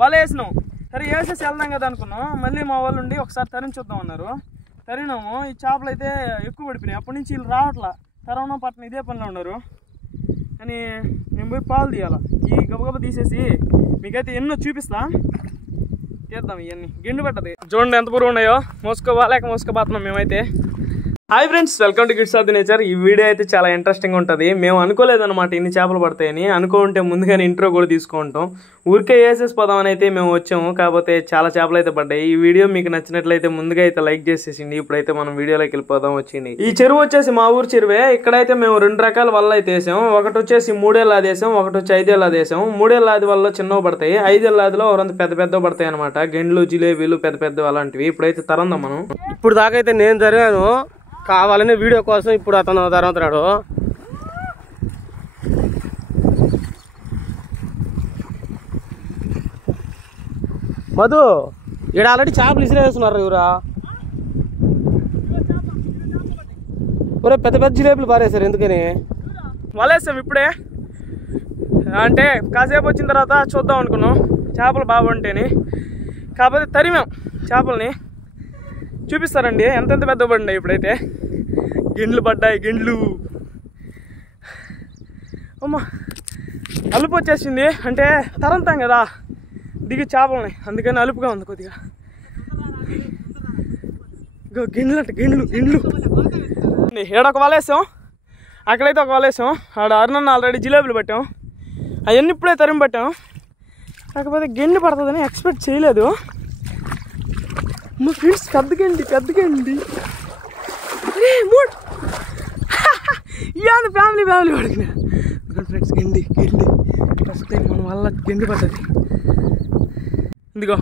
వాళ్ళు వేసినాం. సరే వేసేసి వెళ్దాం కదా అనుకున్నాం. మళ్ళీ మా వాళ్ళు ఉండి ఒకసారి తరిని చూద్దాం అన్నారు. తరినాము. ఈ చేపలు అయితే ఎక్కువ పడిపోయినాయి. అప్పటి నుంచి వీళ్ళు రావట్లా. తరవనం పట్టణం ఇదే పనిలో ఉన్నారు. కానీ మేము పోయి పాలు తీయాలా. ఈ గబగబ తీసేసి మీకైతే ఎన్నో చూపిస్తా. చేద్దాం ఇవన్నీ. గిండు పట్టది చూడండి ఎంత బరువు ఉన్నాయో. మోసుకోలేక మోసుకోపోతున్నాం మేమైతే. Hi friends, welcome to kids of the nature. ఈ వీడియో అయితే చాలా ఇంట్రెస్టింగ్ ఉంటుంది. మేము అనుకోలేదన్నమాట ఇన్ని చేపలు పడతాయని. అనుకుంటే ముందుగానే ఇంట్రో కూడా తీసుకుంటాం. ఊరికే వేసేసిపోదామని అయితే మేము వచ్చాము. కాకపోతే చాలా చేపలు అయితే పడ్డాయి. ఈ వీడియో మీకు నచ్చినట్లయితే ముందుగా అయితే లైక్ చేసేసింది. ఇప్పుడైతే మనం వీడియోలోకి వెళ్ళిపోదాం. వచ్చింది ఈ చెరువు వచ్చేసి మా ఊరు చెరువే. ఇక్కడైతే మేము 2 రకాల వల్ల అయితే వేసాం. ఒకటి వచ్చేసి 3 ఏళ్ళ వేసాం, ఒకటి వచ్చి 5 ఏళ్ళ వేసాం. 3 ఏళ్ళ వల్ల చిన్నవి పడతాయి, 5 ఏళ్ళలో ఒకరంత పెద్ద పెద్దవి పడతాయి అనమాట. గెండ్లు, జిలేబీలు పెద్ద పెద్ద అలాంటివి. ఇప్పుడైతే తరందాం మనం. ఇప్పుడు దాకైతే నేను జరిగాను కావాలని వీడియో కోసం. ఇప్పుడు అతను తరుగుతున్నాడు. మధు ఇక్కడ ఆల్రెడీ చేపలు ఇసిరేస్తున్నారు ఇవరా. ఒరే పెద్ద పెద్ద జిలేబీలు పారేశారు ఎందుకని? వలేసాం ఇప్పుడే. అంటే కాసేపు వచ్చిన తర్వాత చూద్దాం అనుకున్నాం చేపలు బాగుంటేని. కాకపోతే తరిమాం చేపల్ని. చూపిస్తారండి ఎంతెంత పెద్ద పడినాయి. ఇప్పుడైతే గిండ్లు పడ్డాయి. గిండ్లు అమ్మా అలుపు వచ్చేసింది. అంటే తరంతాం కదా దిగి చేపలని, అందుకని అలుపుగా ఉంది కొద్దిగా. గిండ్లు అంటే గిండ్లు గిండ్లు. ఏడొక వలేసాం, అక్కడైతే ఒక వలేసాం. ఆడ అరుణన్న ఆల్రెడీ జిలేబీలు పట్టాం. అవన్నీ ఇప్పుడే తరిమి పట్టాం. కాకపోతే గిండి పడుతుందని ఎక్స్పెక్ట్ చేయలేదు. మా ఫ్రెండ్స్ పెద్దగండి ఇవన్నీ ఫ్యామిలీ పడుకున్నా ఫ్రెండ్స్. గండి ఫస్ట్ టైం మన వల్ల గండి పడుతుంది. ఇదిగో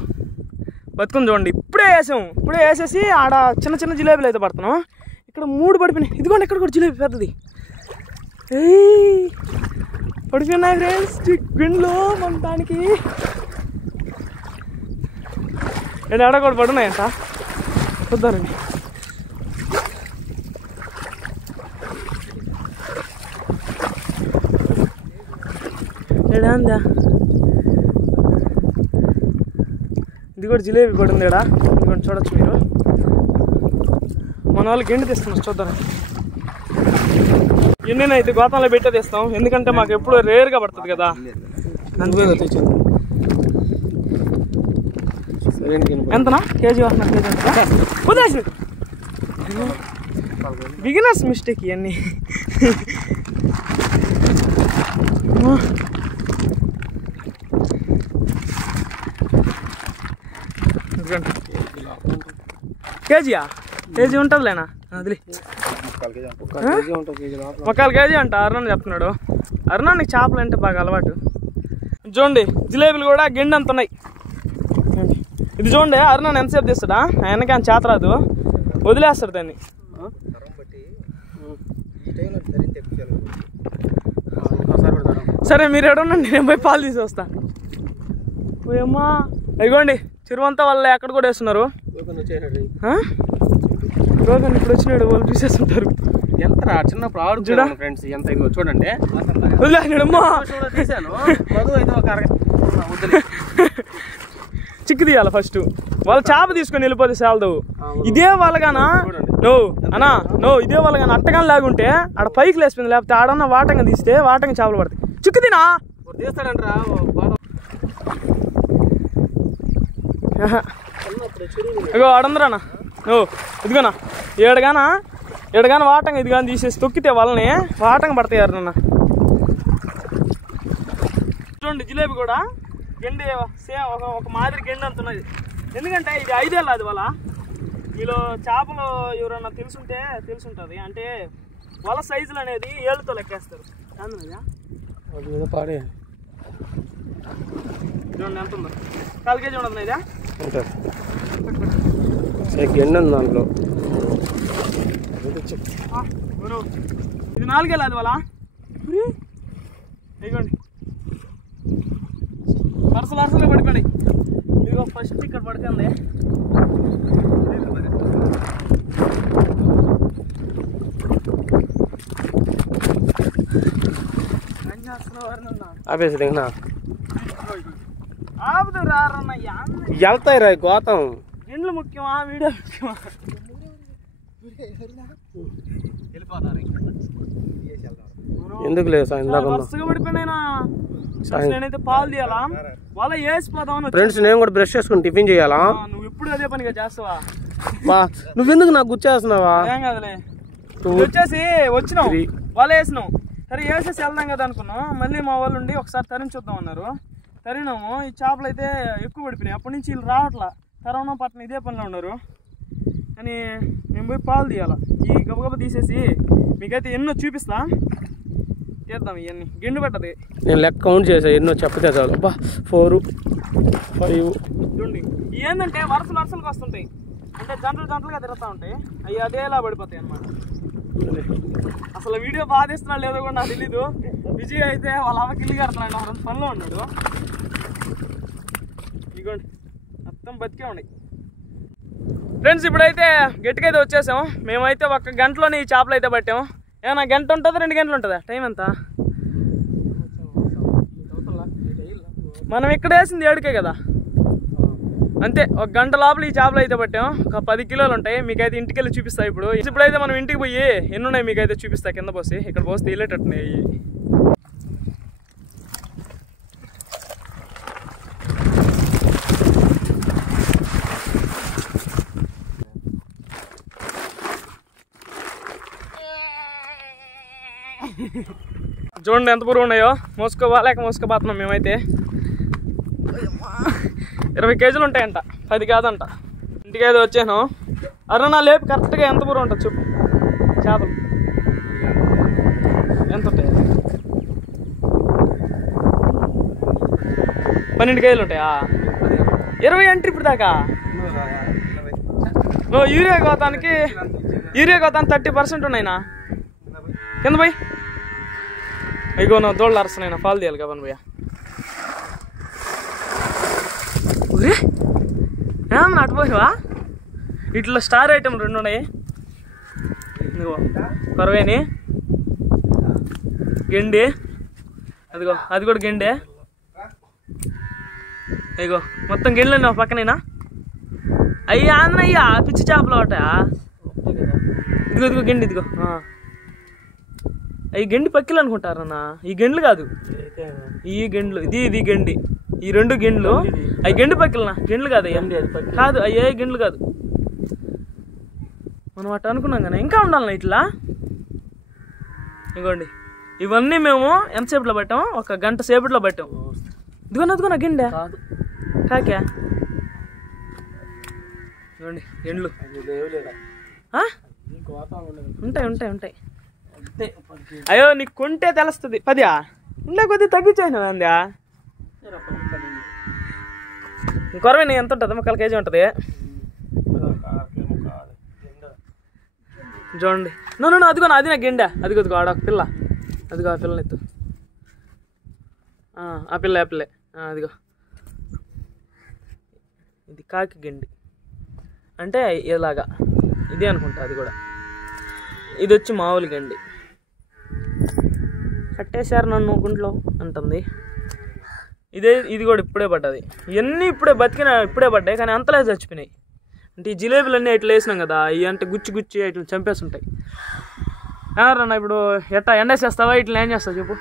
బతుకుని చూడండి. ఇప్పుడే వేసేసి ఆడ చిన్న చిన్న జిలేబీలు అయితే పడుతున్నాం. ఇక్కడ 3 పడిపోయినాయి. ఇదిగోండి ఇక్కడ కూడా జిలేబీ పెద్దది పడిపోయినాయి ఫ్రెండ్స్. గిండ్లు మన దానికి ఆడ కూడా పడున్నాయంట. చూద్దారండి. ఏడాందా ఇది కూడా జిలేబీ పడింది. ఏడా ఇదిగోండి చూడొచ్చు మీరు. మన వాళ్ళు గిండి తీస్తున్నాం. చూద్దాం ఎన్నైతే గోతంలో పెట్టే తీస్తాం. ఎందుకంటే మాకు ఎప్పుడు రేర్గా పడుతుంది కదా. ఎంతనా కేజీ వస్తున్నా? బిగినర్స్ మిస్టేక్ ఇవన్నీ. కేజీ ఉంటుందిలేనా? అది 1 కేజీ అంట అరుణ్ చెప్తున్నాడు. అరుణ్ నీకు చేపలు అంటే బాగా అలవాటు. చూడండి జిలేబీలు కూడా గిండి అంత ఉన్నాయి. ఇది చూడండి అరుణ్ ఎంతసేపు తీస్తాడా? ఆయనకి ఆయన చేత రాదు, వదిలేస్తాడు దాన్ని. సరే మీరు ఎడుండండి, నేను పోయి పాలు తీసి వస్తా. పోయమ్మా ఇదిగోండి చెరువు అంతా వాళ్ళు ఎక్కడ కూడా వేస్తున్నారు. రోగన్ ఇప్పుడు వచ్చినాడు, వాళ్ళు చూసేస్తుంటారు. ఎంత చిన్నప్పుడు ఆడు ఫ్రెండ్స్ ఎంత ఇదిగో చూడండి. వదిలేసాడమ్మా. చిక్కు తీయాలి ఫస్ట్. వాళ్ళ చేప తీసుకొని వెళ్ళిపోతే చాలదు. ఇదే వాళ్ళగానా ఇదే వాళ్ళగానా అట్టగాని లాగుంటే ఆడ పైకి లేసిపోయింది. లేకపోతే ఆడన్నా వాటంగా తీస్తే వాటంగా చేపలు పడతాయి. చిక్కు తినా తీస్తాడంటరా ఇగో ఆడందరానా. ఇదిగోనా ఏడగాన వాటంగా ఇది కానీ తీసేసి తొక్కితే వాళ్ళని వాటంగా పడతాయి. నాన్న చూడండి జిలేబీ కూడా గెండి సేమ్ ఒక మాదిరి గెండి అంటున్నది. ఎందుకంటే ఇది 5 ఏళ్ళ అది వల. మీలో చేపలు ఎవరన్నా తెలుసుంటుంది. అంటే వల సైజులు అనేది ఏళ్ళతో లెక్కేస్తారు. పాడే చూడండి ఎంత ఉందో. 4 కేజీ ఉండదు ఇదా గెండి ఉంది దాంట్లో. ఇది 4 ఏళ్ళ అది వల. ఇదిగోండి వరుసలు పడుకోండి. ఇదిగో ఫస్ట్ ఇక్కడ పడుకుంది. ఆపేసి ఆపుదు రారన్న వెళ్తాయి రా గోతం. ఇండ్లు ముఖ్యమా వీడియో ముఖ్యమా? ఎందుకు లేదు సార్ ఇందాక వరుసగా పడిపోయినా నేనైతే పాలు తీయాలా వాళ్ళ వేసిపోదామని. ఫ్రెండ్స్ నేను కూడా బ్రష్ చేసుకుని టిఫిన్ చేయాలా? నువ్వు ఎప్పుడు అదే పనిగా చేస్తావా? నువ్వెందుకు నాకు గుచ్చేస్తున్నావా? ఏం కాదులే వచ్చేసి వచ్చినావు వాళ్ళు వేసినావు సరే వేసేసి వెళ్దాం కదా అనుకున్నాం. మళ్ళీ మా వాళ్ళు ఉండి ఒకసారి తరిని చూద్దాం అన్నారు. తరినాము ఈ చేపలు అయితే ఎక్కువ పడిపోయినాయి. అప్పటి నుంచి వీళ్ళు రావట్లా తరవన పట్టణ ఇదే పనిలో ఉన్నారు. కానీ మేము పోయి పాలు తీయాలా. ఈ గబగబ తీసేసి మీకైతే ఎన్నో చూపిస్తా చేద్దాం. ఇవన్నీ గిండు పట్టది నేను లెక్క కౌంట్ చేసా ఎన్నో చెప్పతే చాలు. 4 5 చూడండి. ఏంటంటే వరుసలుగా వస్తుంటాయి అంటే జంటలుగా తిరుగుతూ ఉంటాయి. అవి అదేలా పడిపోతాయి అన్నమాట. అసలు వీడియో బాగా తీస్తున్నాడు లేదో కూడా నాకు తెలీదు. విజయ్ అయితే వాళ్ళ అమ్మకి ఇల్లు కడుతున్నాడు పనిలో ఉన్నాడు. ఇదిగోండి మొత్తం బతికే ఉన్నాయి. ఫ్రెండ్స్ ఇప్పుడైతే గట్టిగా అయితే వచ్చేసాము. మేమైతే 1 గంటలోనే ఈ చేపలు అయితే పట్టాము. ఏమన్నా గంట ఉంటుందా 2 గంటలు ఉంటుందా టైం ఎంత? మనం ఇక్కడ వేసింది 7కే కదా అంతే. 1 గంట లోపల ఈ చేపలు అయితే పట్టాం. ఒక 10 కిలోలు ఉంటాయి. మీకైతే ఇంటికి వెళ్ళి చూపిస్తాయి. ఇప్పుడైతే మనం ఇంటికి పోయి ఎన్ని ఉన్నాయి మీకైతే చూపిస్తా. కింద పోసి ఇక్కడ పోస్తే వెళ్ళేటట్టున్నాయి. చూడండి ఎంత బరువు ఉన్నాయో. మోసుకోపోతున్నాం మేమైతే. 20 కేజీలు ఉంటాయంట, 10 కాదంట. ఇంటికైతే వచ్చాను. అరుణ లేపు కరెక్ట్గా ఎంత బరువు ఉంటుంది చెప్పు. చేపలు ఎంత ఉంటాయి? 12 కేజీలు ఉంటాయా? 20 అంటే ఇప్పుడు దాకా యూరియా కోతానికి 30% ఉన్నాయినా కింద పోయి. అయ్యో నా దోళ్ళు అరసనైనా పాలు తీయాలి కాబట్టి భయ్యా. ఏమన్నా అటుపోయావా? ఇట్లా స్టార్ ఐటమ్ 2 ఉన్నాయి. ఇదిగో కొరవేని గెండి, అదిగో అది కూడా గెండే. ఇగో మొత్తం గెండ్లు పక్కనేనా? అయ్యి ఆంధ్రయ్యా పిచ్చి చేపలు ఒకట. ఇదిగో గెండి. ఇదిగో అవి గెండి పక్కిలు అనుకుంటారన్నా. ఈ గెండ్లు కాదు, ఈ గెండ్లు. ఇది గెండి. ఈ 2 గెండ్లు అవి గెండి పక్కిలనా? గెండ్లు కాదు కాదు అయ్యే గెండ్లు కాదు. మనం అట్లా అనుకున్నాం కానీ ఇంకా ఉండాలన్నా ఇట్లా. ఇగోండి ఇవన్నీ మేము ఎంతసేపట్లో పట్టాము? 1 గంట సేపట్లో పట్టాం. ఇదిగో నా గిండె కాకా. ఇవ్వండి గెండ్లు ఉంటాయి. అయ్యో నీకు కొంటే తెలుస్తుంది. 10 ఉండే కొద్దిగా తగ్గించాను అందా. కొరవే ఎంత ఉంటుంది? 1 కేజీ ఉంటుంది. చూడండి అదిగో అది నా గిండె. అదిగో ఆడొక పిల్ల. అదిగో ఆ పిల్లని ఎత్తు. ఆ పిల్లే అదిగో. ఇది కాకి గిండి అంటే ఇలాగా ఇదే అనుకుంటా. అది కూడా ఇది వచ్చి మామూలు గండి. కట్టేశారు నన్ను గుంట్లో అంటుంది. ఇది కూడా ఇప్పుడే పడ్డది. ఇవన్నీ ఇప్పుడే ఇప్పుడే పడ్డాయి కానీ అంతలే చచ్చిపోయినాయి. అంటే ఈ జిలేబీలన్నీ ఇట్లా వేసినాం కదా, ఇవి అంటే గుచ్చి ఇట్లా చంపేస్తుంటాయి. ఎవరన్నా ఇప్పుడు ఎట్టా ఎండేసేస్తావా? ఇట్లా ఏం చేస్తావు చెప్పు.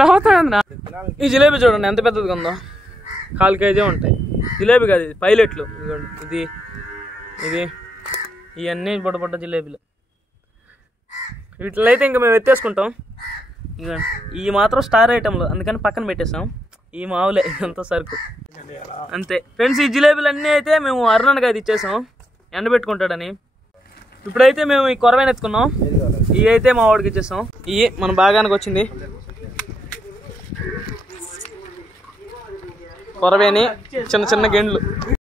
నవ్వుతాయిందా? ఈ జిలేబీ చూడండి ఎంత పెద్దదిగా ఉందో. 1/4 కేజీ ఉంటాయి. జిలేబీ కాదు, ఇది పైలెట్లు. ఇది ఇవన్నీ పొడపడ్డ జిలేబీలు. వీటిలో అయితే ఇంకా మేము ఎత్తేసుకుంటాం. ఇవి మాత్రం స్టార్ ఐటెంలు, అందుకని పక్కన పెట్టేసాం. ఈ మావులే ఇదంతా సరుకు అంతే. ఫ్రెండ్స్ ఈ జిలేబీలు అన్నీ అయితే మేము అరుణన్కి అది ఇచ్చేసాం ఎండబెట్టుకుంటాడని. ఇప్పుడైతే మేము ఈ కొరవేని ఎత్తుకున్నాం. ఇవి అయితే మా వాడికి ఇచ్చేసాం. ఇవి మన భాగానికి వచ్చింది కొరవేని చిన్న గెండ్లు.